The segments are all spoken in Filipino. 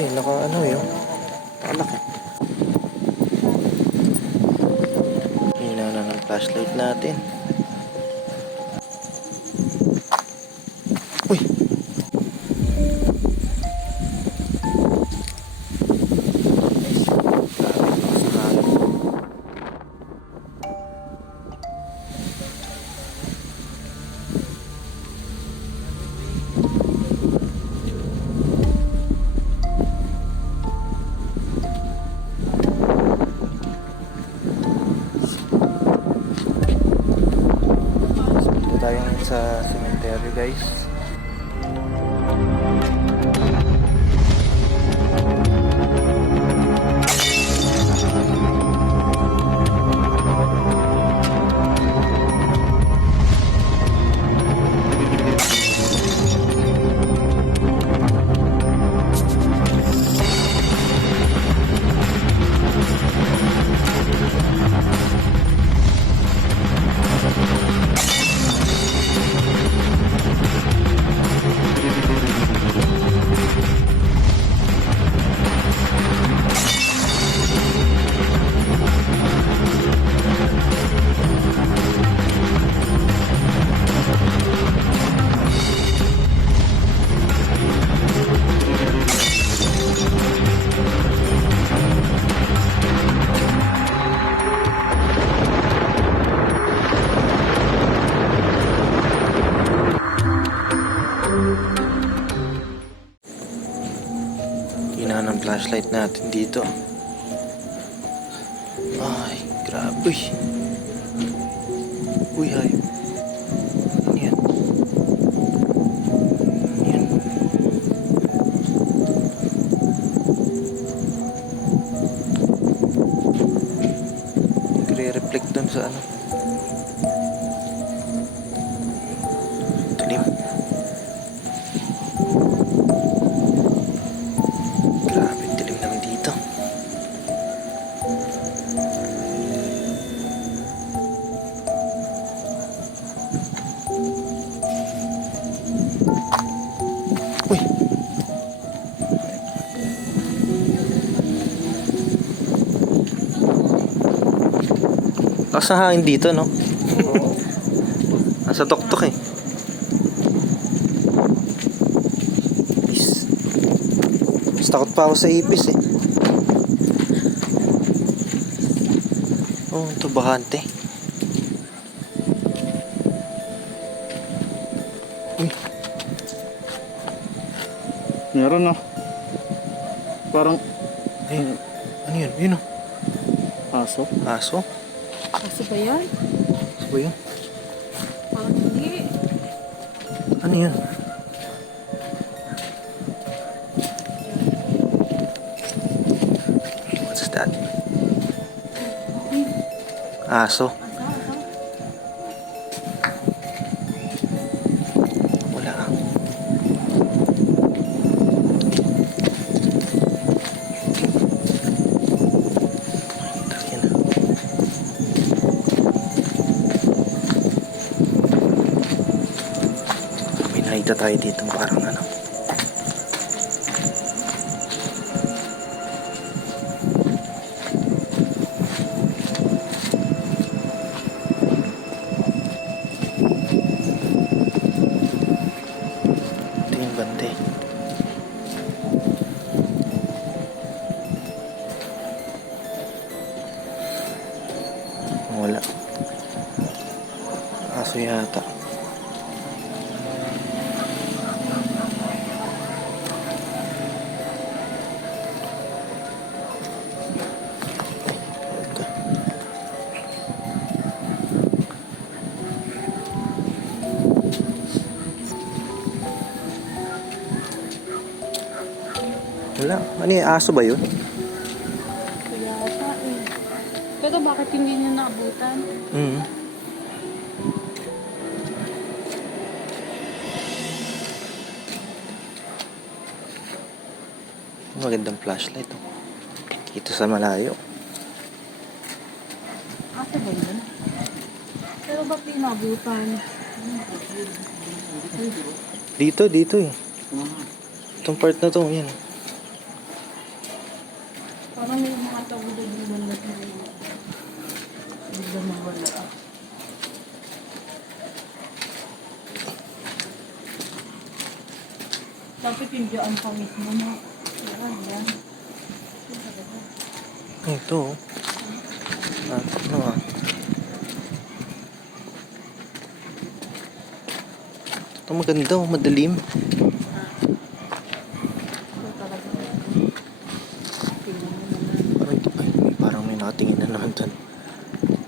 eh. Naka ano yun. Anak eh. Hina na ng flashlight natin. Guys. Flashlight natin dito. Ay, grabe. Uy, hay. Lakas ng hangin dito, no? Nasa tuktok eh. Is. Mas takot pa ako sa ipis eh. Oh, ito bakante. Uy, Meron no. Parang ayun. Ano yun? Yun oh. aso. Aso? Kaso ba yan? Aso ba yun? Parang hindi. Ano yun? What's that? Aso. Wala. May nakita tayo Wala. Ano yung aso ba yun? Kaya ata eh. Pero bakit hindi niyo naabutan? Mm. Magandang flashlight. Oh. Dito sa malayo. Ate ba yun? Pero ba't di naabutan? Dito, dito eh. Itong part na to, yan. Parang may mga tawag doon yung malat na yun. Bigla mawala. Dapat yung dyan pa mismo mo. Yan, yan. Ito. At, ano ah. Ito maganda, oh. Madilim. Ito talaga. Tingnan mo naman. Parang, ito, ay, may- parang may nakatingin na naman dun.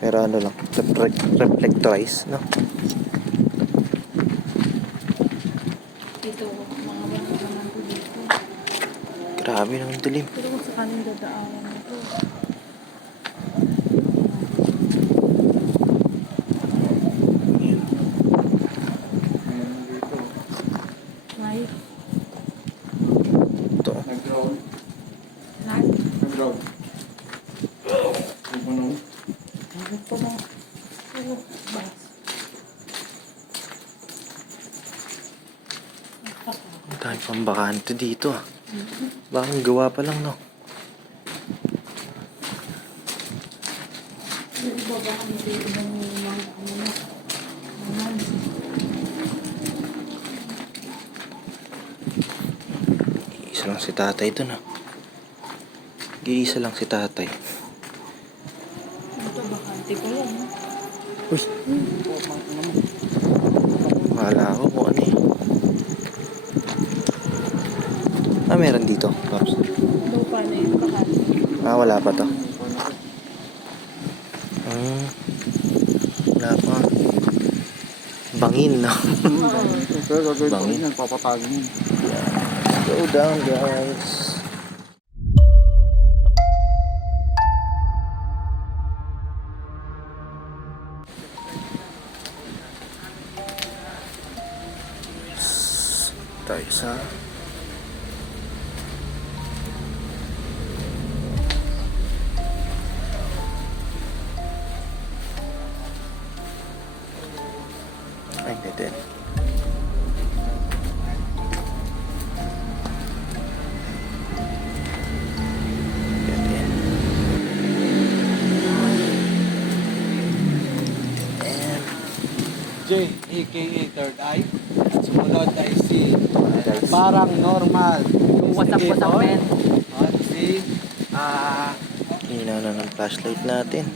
Pero ano lang, reflect, reflectorize, no? Dito, mga wala naman dito. Grabe naman dilim. Pero kung sa kanin dadaanan ito. Yan. Ay, Ito, oh. Nag-ground. lahat. Nag-ground. Ano nun? Bakit po mo? Puro bas. Dami pang bakante dito, ah. Bakang gawa pa lang, no? Isa lang si tatay dun, ah. Iisa lang si tatay. Ito bakante ko lang. no? Uy! Wala ako kung ano eh. Ah, meron dito, Pops. Lupa na yun, bakante. Ah, wala pa to. Hmm. Wala pa. Bangin, no? Pero gagawin ko Bangin. rin yan, papatagin yun. Go down, guys. Tayo sa aka Third Eye. Sumunod ay si parang normal. Yung What's up, what's up, man? At si ah Hina na ng flashlight natin.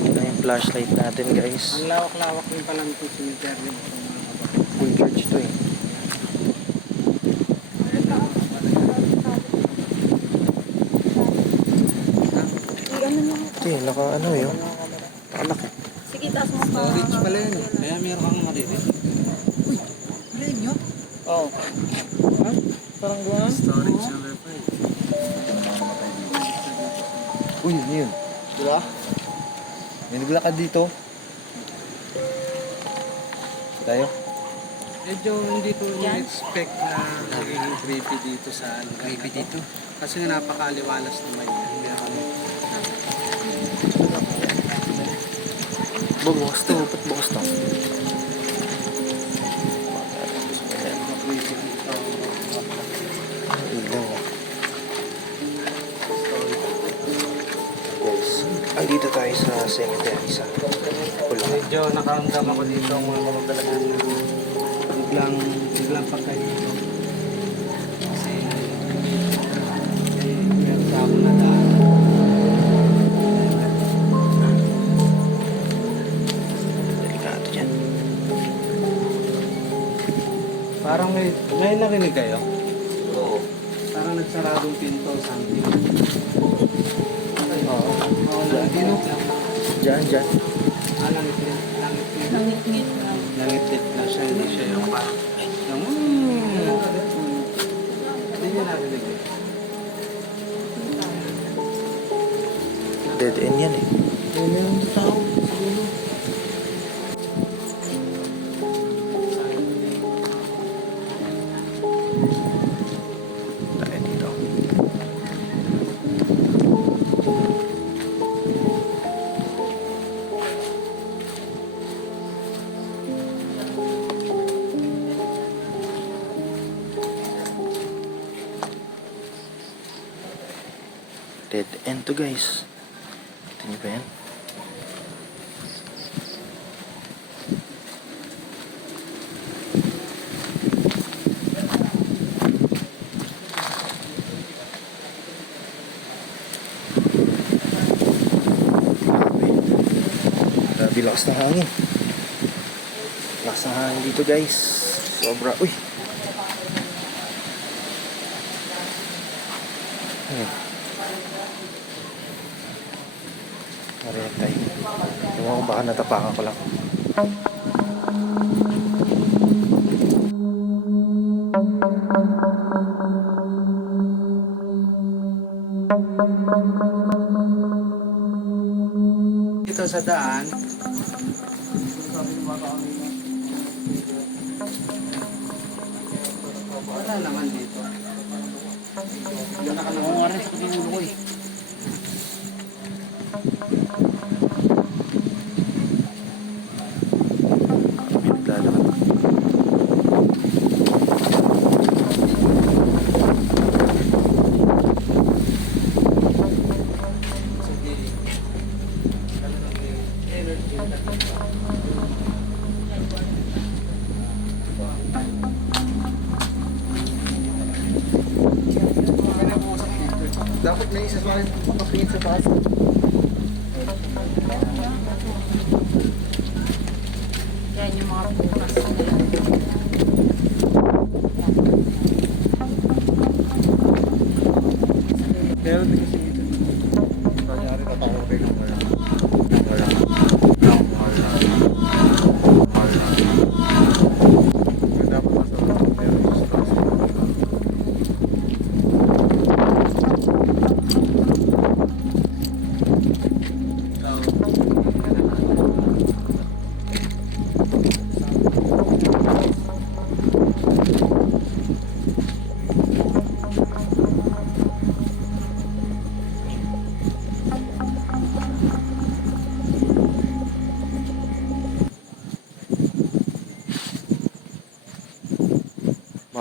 Hina yung flashlight natin, guys. ang lawak-lawak yung palang ito cemetery. Full church to eh. Ito eh, naka ano yun. Eh. Taas mo pa. Storage pala yun. Kaya meron kang matitip. Uy, bilhin nyo? Oo. Ha? Parang gano'n? Storage yung level. Uy, yun yun. Diba? May naglakad dito. Tayo? Medyo hindi ko in-expect na magiging creepy dito sa ano. Creepy dito? Kasi nga napakaliwalas naman yan. Bukas to, ba't bukas to? creepy dito. Tayo sa cemetery sa Pula. Medyo nakaramdam ako dito mga kamag-alagan na biglang, biglang pagka may, may narinig kayo? Oo. Parang nagsaradong pinto something. Oo. Oo, nangit Dyan, dyan. Ah, nangit-ngit. Nangit-ngit. Nangit-ngit lang. Nangit-ngit na siya, hindi siya yung parang, yung, hindi niya narinig eh. Dead end yan eh. May meron sa To guys. Kita lakas ng hangin. Lakas ng hangin dito guys. Sobra. Uy! Baka natapakan ko lang. Dito sa daan, wala naman dito. Wala ka naman. Oo, sa ulo ko eh. Meron din kasi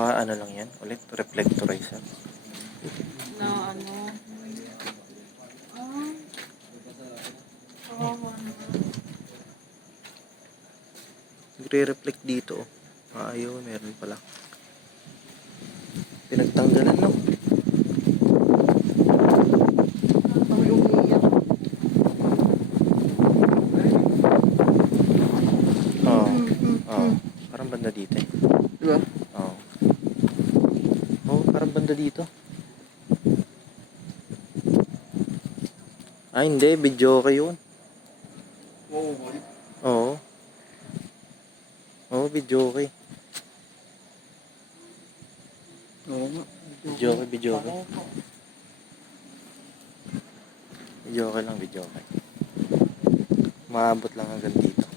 Mga ano lang yan. Ulit, reflectorizer. Na ano. Ah. Kawawa na. Nagre-reflect dito. oh. Ah, ayaw, meron pala. Pinagtanggalan, no? Oo. Oo. Parang banda dito eh. Di ba? Oo. Oo, banda dito. Ah, hindi. Video kayo yun. Oo, boy. Oo. Oo, video okay. Oo nga. Video okay, video okay. Video okay lang, video okay. Maabot lang hanggang dito.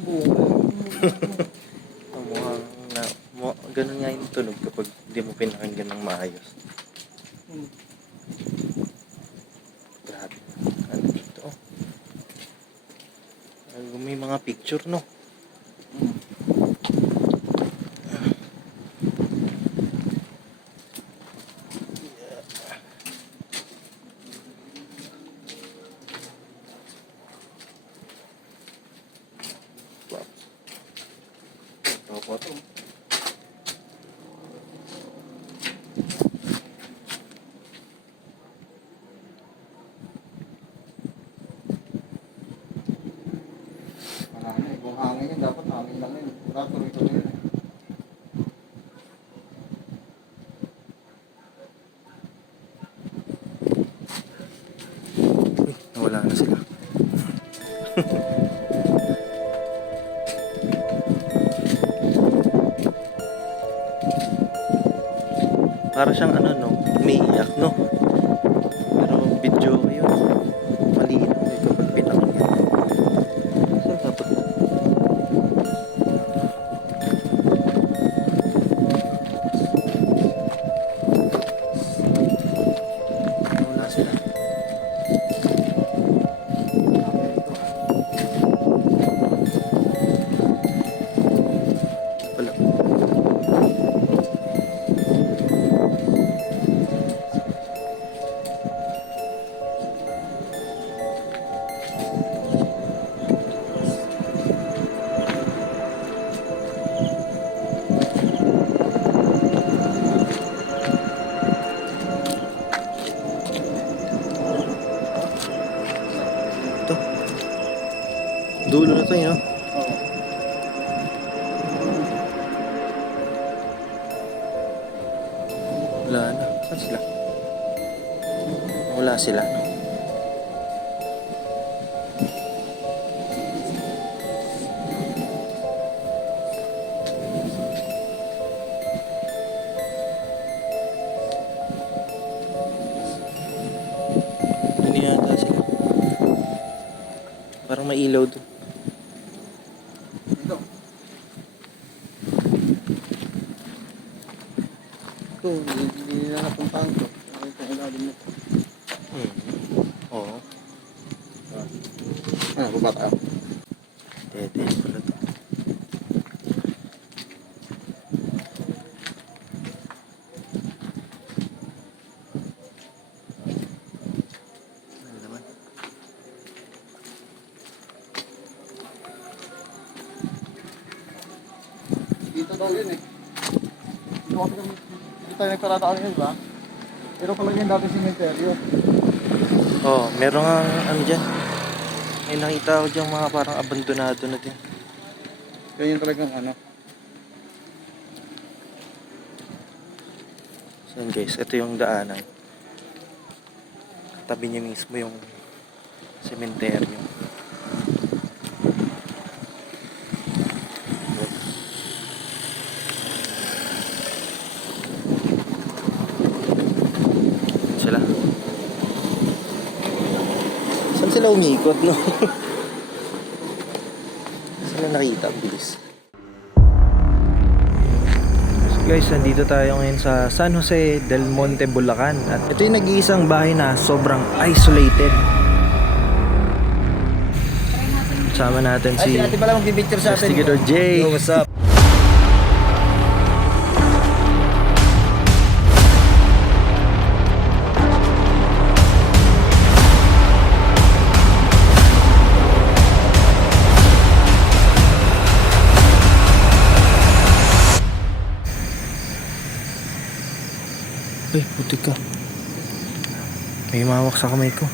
Mo, ganun nga yung tunog kapag hindi mo pinakinggan ng maayos. Grabe. Ano dito? Oh. Ay, May mga picture, no? Siyang ano Parang may ilaw doon. Dito. Ito, hindi, hindi na napuntahan ko. Nakita ko ilalim mo. Hmm. Oo. Ah, baba tayo. Dede pala to. Ano naman? Dito daw yun eh. Dito kami kami. Tayo nagkaradaan yun, ba? Pero pala yun dati simenteryo. Oo, oh, meron nga ano dyan. May nakita ako dyan mga parang abandonado na din. Yan yung talagang ano. So yun guys, ito yung daanan. Tabi niya mismo yung sementeryo. Umikot, no? Saan na nakita? Ang bilis. Guys, nandito tayo ngayon sa San Jose del Monte, Bulacan. At ito yung nag-iisang bahay na sobrang isolated. Sama natin si pala magbibicture Investigator Jay. what's up? Ay, puti ka. May mawak sa kamay ko.